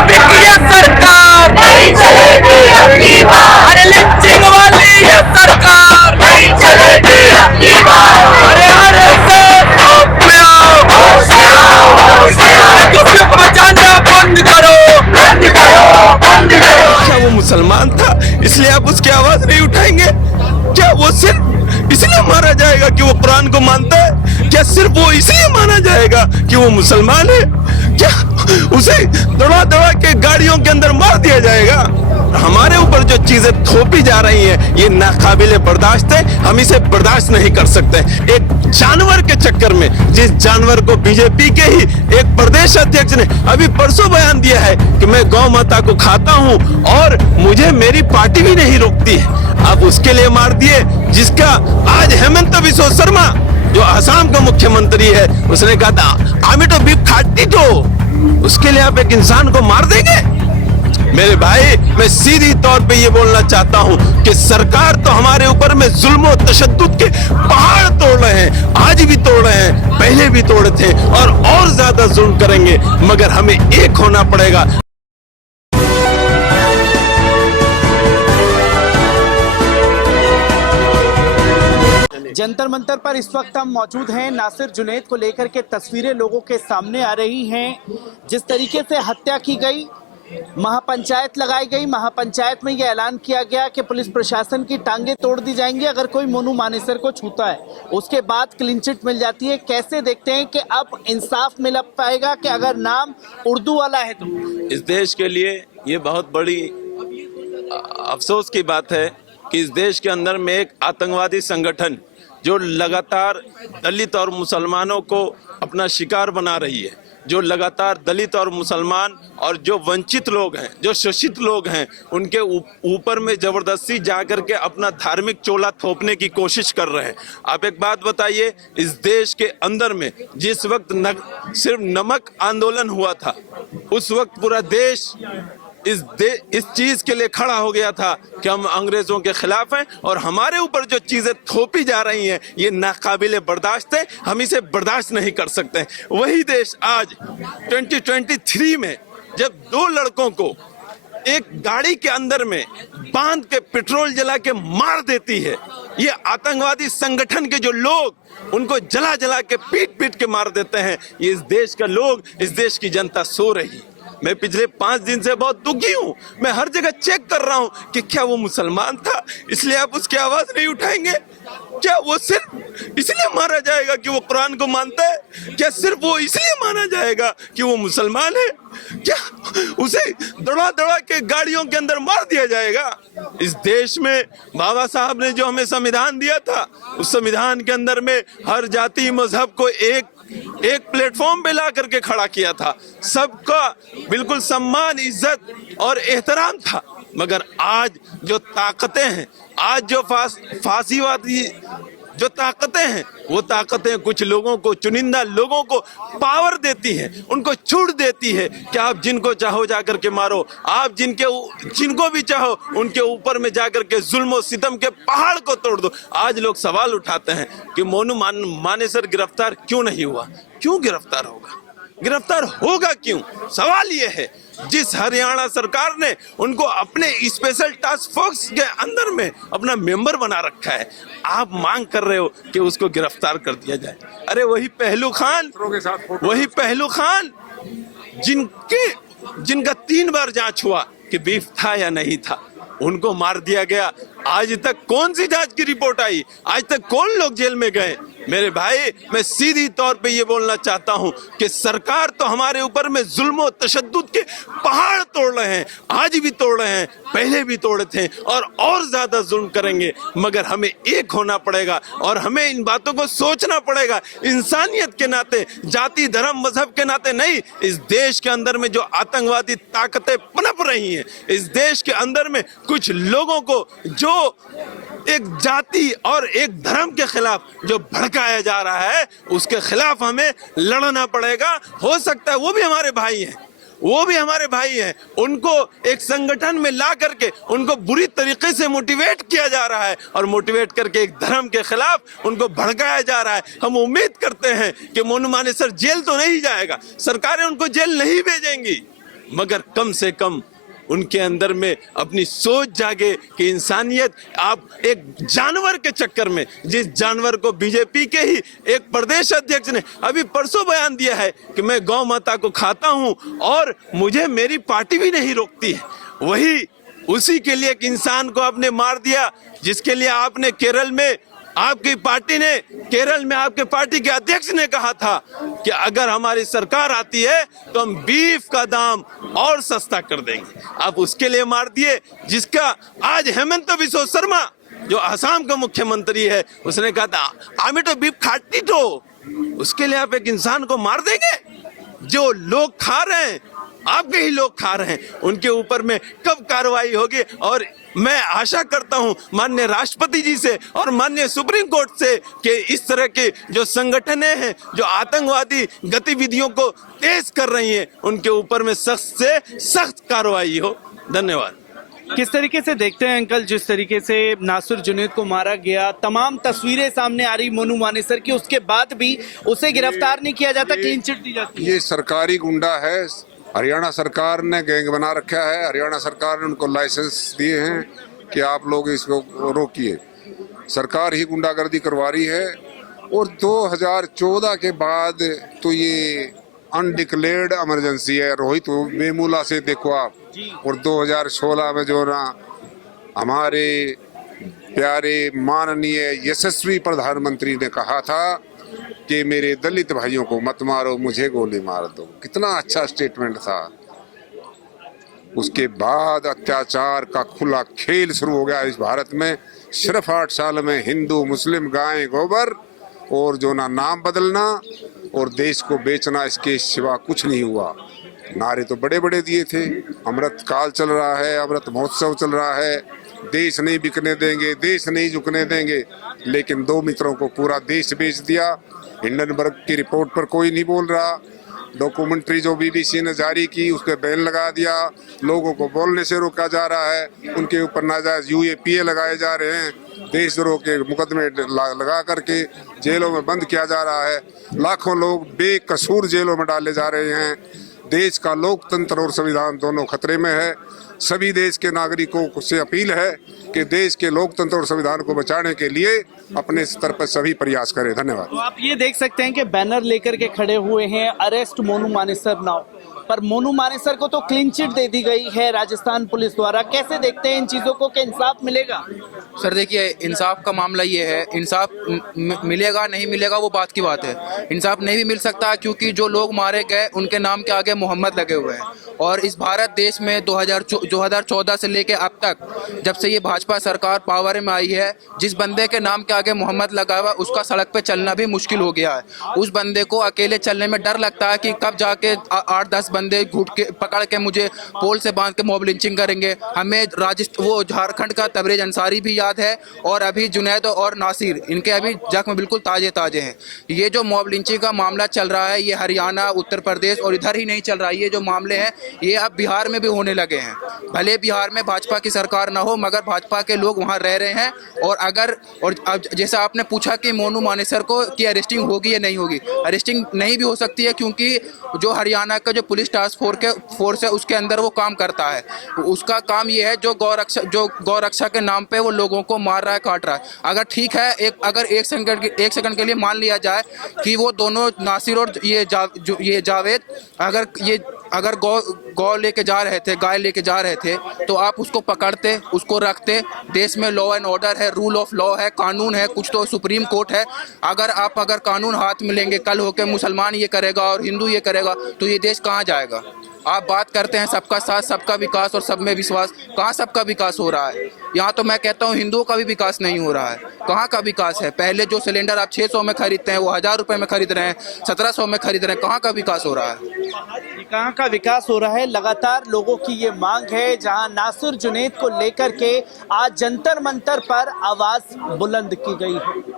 Traffic ये सरकार नहीं चलेगी अपनी बार। अरे लिंचिंग वाली ये सरकार नहीं चलेगी अपनी बार। अरे बचाना बंद करो, बंद करो, बंद करो। क्या वो मुसलमान था इसलिए आप उसकी आवाज नहीं उठाएंगे? क्या वो सिर्फ इसलिए मारा जाएगा कि वो कुरान को मानता है? क्या सिर्फ वो इसलिए माना जाएगा कि वो मुसलमान है? क्या उसे दौड़ा दौड़ा के गाड़ियों के अंदर मार दिया जाएगा? हमारे ऊपर जो चीजें थोपी जा रही हैं ये नाकाबिले बर्दाश्त है, हम इसे बर्दाश्त नहीं कर सकते। एक जानवर के चक्कर में, जिस जानवर को बीजेपी के ही एक प्रदेश अध्यक्ष ने अभी परसों बयान दिया है कि मैं गौ माता को खाता हूं और मुझे मेरी पार्टी भी नहीं रोकती है, अब उसके लिए मार दिए। जिसका आज हेमंत बिस्वा शर्मा जो असम का मुख्यमंत्री है उसने कहा था आमी तो बीफ खाती तो, उसके लिए आप एक इंसान को मार देंगे? मेरे भाई, मैं सीधी तौर पे ये बोलना चाहता हूं कि सरकार तो हमारे ऊपर में जुल्म और तशद्दुद के पहाड़ तोड़ रहे हैं, आज भी तोड़ रहे हैं, पहले भी तोड़े थे और ज्यादा जुल्म करेंगे, मगर हमें एक होना पड़ेगा। जंतर मंतर पर इस वक्त हम मौजूद हैं। नासिर जुनैद को लेकर के तस्वीरें लोगों के सामने आ रही हैं। जिस तरीके से हत्या की गई, महापंचायत लगाई गई, महापंचायत में यह ऐलान किया गया कि पुलिस प्रशासन की टांगे तोड़ दी जाएंगी अगर कोई मोनू मानेसर को छूता है। उसके बाद क्लीन चिट मिल जाती है। कैसे देखते हैं कि अब इंसाफ मिल पाएगा कि अगर नाम उर्दू वाला है तो? इस देश के लिए ये बहुत बड़ी अफसोस की बात है कि इस देश के अंदर में एक आतंकवादी संगठन जो लगातार दलित और मुसलमानों को अपना शिकार बना रही है, जो लगातार दलित और मुसलमान और जो वंचित लोग हैं, जो शोषित लोग हैं, उनके ऊपर में जबरदस्ती जाकर के अपना धार्मिक चोला थोपने की कोशिश कर रहे हैं। आप एक बात बताइए, इस देश के अंदर में जिस वक्त सिर्फ नमक आंदोलन हुआ था, उस वक्त पूरा देश इस चीज के लिए खड़ा हो गया था कि हम अंग्रेजों के खिलाफ हैं और हमारे ऊपर जो चीजें थोपी जा रही हैं ये नाकाबिले बर्दाश्त है, हम इसे बर्दाश्त नहीं कर सकते। वही देश आज 2023 में जब दो लड़कों को एक गाड़ी के अंदर में बांध के पेट्रोल जला के मार देती है, ये आतंकवादी संगठन के जो लोग उनको जला जला के पीट पीट के मार देते हैं, ये इस देश का लोग, इस देश की जनता सो रही। मैं पिछले 5 दिन से बहुत दुखी हूँ। मैं हर जगह चेक कर रहा हूँ कि क्या वो मुसलमान था इसलिए आप उसकी आवाज नहीं उठाएंगे? क्या वो सिर्फ इसलिए मारा जाएगा कि वो कुरान को मानता है? क्या सिर्फ वो इसलिए माना जाएगा कि वो मुसलमान है? क्या उसे दौड़ा दौड़ा के गाड़ियों के अंदर मार दिया जाएगा? इस देश में बाबा साहब ने जो हमें संविधान दिया था, उस संविधान के अंदर में हर जाति मजहब को एक प्लेटफॉर्म पे ला करके खड़ा किया था, सबका बिल्कुल सम्मान, इज्जत और एहतराम था। मगर आज जो ताकतें हैं, आज जो फांसीवादी जो ताकतें हैं, वो ताकतें कुछ लोगों को, चुनिंदा लोगों को पावर देती हैं, उनको छूट देती है कि आप जिनको चाहो जाकर के मारो, आप जिनको भी चाहो उनके ऊपर में जाकर के जुल्म और सितम के पहाड़ को तोड़ दो। आज लोग सवाल उठाते हैं कि मोनू मानेसर गिरफ्तार क्यों नहीं हुआ? क्यों गिरफ्तार होगा? गिरफ्तार होगा क्यों? सवाल यह है, जिस हरियाणा सरकार ने उनको अपने स्पेशल टास्क फोर्स के अंदर में अपना मेंबर बना रखा है, आप मांग कर रहे हो कि उसको गिरफ्तार कर दिया जाए। अरे वही पहलू खान जिनका 3 बार जांच हुआ कि बीफ था या नहीं था, उनको मार दिया गया। आज तक कौन सी जांच की रिपोर्ट आई? आज तक कौन लोग जेल में गए? मेरे भाई, मैं सीधी तौर पे ये बोलना चाहता हूं कि सरकार तो हमारे ऊपर में जुल्म और तशद्दुद के पहाड़ तोड़ रहे हैं, आज भी तोड़ रहे हैं, पहले भी तोड़े थे और ज्यादा जुल्म करेंगे, मगर हमें एक होना पड़ेगा और हमें इन बातों को सोचना पड़ेगा इंसानियत के नाते, जाति धर्म मजहब के नाते नहीं। इस देश के अंदर में जो आतंकवादी ताकतें पनप रही हैं, इस देश के अंदर में कुछ लोगों को जो एक जाति और एक धर्म के खिलाफ जो भड़काया जा रहा है, उसके खिलाफ हमें लड़ना पड़ेगा। हो सकता है वो भी हमारे भाई हैं, उनको एक संगठन में ला करके उनको बुरी तरीके से मोटिवेट किया जा रहा है और मोटिवेट करके एक धर्म के खिलाफ उनको भड़काया जा रहा है। हम उम्मीद करते हैं कि मोनू मानेसर जेल तो नहीं जाएगा, सरकारें उनको जेल नहीं भेजेंगी, मगर कम से कम उनके अंदर में अपनी सोच जागे कि इंसानियत, आप एक जानवर के चक्कर में, जिस जानवर को बीजेपी के ही एक प्रदेश अध्यक्ष ने अभी परसों बयान दिया है कि मैं गौ माता को खाता हूं और मुझे मेरी पार्टी भी नहीं रोकती है, वही उसी के लिए एक इंसान को आपने मार दिया, जिसके लिए आपने केरल में आपकी पार्टी ने, केरल में आपके पार्टी के अध्यक्ष ने कहा था कि अगर हमारी सरकार आती है तो हम बीफ का दाम और सस्ता कर देंगे। आप उसके लिए मार दिए, जिसका आज हेमंत बिस्वा शर्मा जो असम का मुख्यमंत्री है उसने कहा था आमी तो बीफ खाती तो, उसके लिए आप एक इंसान को मार देंगे? जो लोग खा रहे हैं, आपके ही लोग खा रहे हैं, उनके ऊपर में कब कार्रवाई होगी? और मैं आशा करता हूं माननीय राष्ट्रपति जी से और माननीय सुप्रीम कोर्ट से कि इस तरह के जो संगठनें हैं जो आतंकवादी गतिविधियों को तेज कर रही हैं, उनके ऊपर में सख्त से सख्त कार्रवाई हो। धन्यवाद। किस तरीके से देखते हैं अंकल, जिस तरीके से नासिर जुनैद को मारा गया, तमाम तस्वीरें सामने आ रही मोनू मानेसर की, उसके बाद भी उसे गिरफ्तार नहीं किया जाता, क्लीन चिट दी जाती है। ये सरकारी गुंडा है, हरियाणा सरकार ने गैंग बना रखा है, हरियाणा सरकार ने उनको लाइसेंस दिए हैं कि आप लोग इसको रोकिए। सरकार ही गुंडागर्दी करवा रही है और 2014 के बाद तो ये अनडिक्लेयर्ड इमरजेंसी है। रोहित वेमुला से देखो आप, और 2016 में जो ना हमारे प्यारे माननीय यशस्वी प्रधानमंत्री ने कहा था कि मेरे दलित भाइयों को मत मारो, मुझे गोली मार दो, कितना अच्छा स्टेटमेंट था। उसके बाद अत्याचार का खुला खेल शुरू हो गया इस भारत में। सिर्फ 8 साल में हिंदू मुस्लिम गाय गोबर और जो ना नाम बदलना और देश को बेचना, इसके सिवा कुछ नहीं हुआ। नारे तो बड़े बड़े दिए थे, अमृत काल चल रहा है, अमृत महोत्सव चल रहा है, देश नहीं बिकने देंगे, देश नहीं झुकने देंगे, लेकिन 2 मित्रों को पूरा देश बेच दिया। हिंडनबर्ग की रिपोर्ट पर कोई नहीं बोल रहा, डॉक्यूमेंट्री जो बीबीसी ने जारी की उस पर बैन लगा दिया, लोगों को बोलने से रोका जा रहा है, उनके ऊपर नाजायज UAPA लगाए जा रहे हैं, देशद्रोह के मुकदमे लगा करके जेलों में बंद किया जा रहा है, लाखों लोग बेकसूर जेलों में डाले जा रहे हैं। देश का लोकतंत्र और संविधान दोनों खतरे में है। सभी देश के नागरिकों से अपील है कि देश के लोकतंत्र और संविधान को बचाने के लिए अपने स्तर पर सभी प्रयास करें। धन्यवाद। तो आप ये देख सकते हैं कि बैनर लेकर के खड़े हुए हैं, अरेस्ट मोनू मानेसर नाउ, पर मोनू मानेसर को तो क्लीन चिट दे दी गई है राजस्थान पुलिस द्वारा। कैसे देखते हैं इन चीजों को, कि इंसाफ मिलेगा? सर देखिए, इंसाफ का मामला ये है, इंसाफ मिलेगा नहीं मिलेगा वो बात की बात है। इंसाफ नहीं भी मिल सकता क्योंकि जो लोग मारे गए उनके नाम के आगे मोहम्मद लगे हुए हैं। और इस भारत देश में 2014 से लेके अब तक, जब से ये भाजपा सरकार पावर में आई है, जिस बंदे के नाम के आगे मोहम्मद लगा हुआ उसका सड़क पे चलना भी मुश्किल हो गया है। उस बंदे को अकेले चलने में डर लगता है कि कब जाके 8-10 बंदे घुट के पकड़ के मुझे पोल से बांध के मॉब लिंचिंग करेंगे। हमें वो झारखंड का तबरेज अंसारी भी याद है, और अभी जुनैद और नासिर, इनके अभी जख्म बिल्कुल ताजे ताजे हैं। ये जो मॉब लिंचिंग का मामला चल रहा है, ये हरियाणा, उत्तर प्रदेश और इधर ही नहीं चल रहा है। ये जो मामले हैं ये अब बिहार में भी होने लगे हैं। भले बिहार में भाजपा की सरकार ना हो, मगर भाजपा के लोग वहाँ रह रहे हैं। और अब जैसा आपने पूछा कि मोनू मानेसर को की अरेस्टिंग होगी या नहीं होगी, अरेस्टिंग नहीं भी हो सकती है, क्योंकि जो हरियाणा का जो पुलिस टास्क फोर्स है उसके अंदर वो काम करता है। उसका काम ये है जो गौरक्षा के नाम पे वो लोगों को मार रहा है, काट रहा है। अगर ठीक है, अगर एक सेकंड के लिए मान लिया जाए कि वो दोनों नासिर और ये जावेद अगर गौ लेके जा रहे थे, गाय लेके जा रहे थे, तो आप उसको पकड़ते, उसको रखते। देश में लॉ एंड ऑर्डर है, रूल ऑफ लॉ है, कानून है, कुछ तो सुप्रीम कोर्ट है। अगर कानून हाथ में लेंगे, कल होके मुसलमान ये करेगा और हिंदू ये करेगा, तो ये देश कहाँ जाएगा? आप बात करते हैं सबका साथ, सबका विकास और सब में विश्वास, कहाँ सबका विकास हो रहा है? यहाँ तो मैं कहता हूँ हिंदुओं का भी विकास नहीं हो रहा है। कहाँ का विकास है? पहले जो सिलेंडर आप 600 में खरीदते हैं वो 1000 रुपए में खरीद रहे हैं, 1700 में खरीद रहे हैं। कहाँ का विकास हो रहा है? कहाँ का विकास हो रहा है? लगातार लोगों की ये मांग है, जहां नासिर जुनैद को लेकर के आज जंतर मंतर पर आवाज बुलंद की गई है।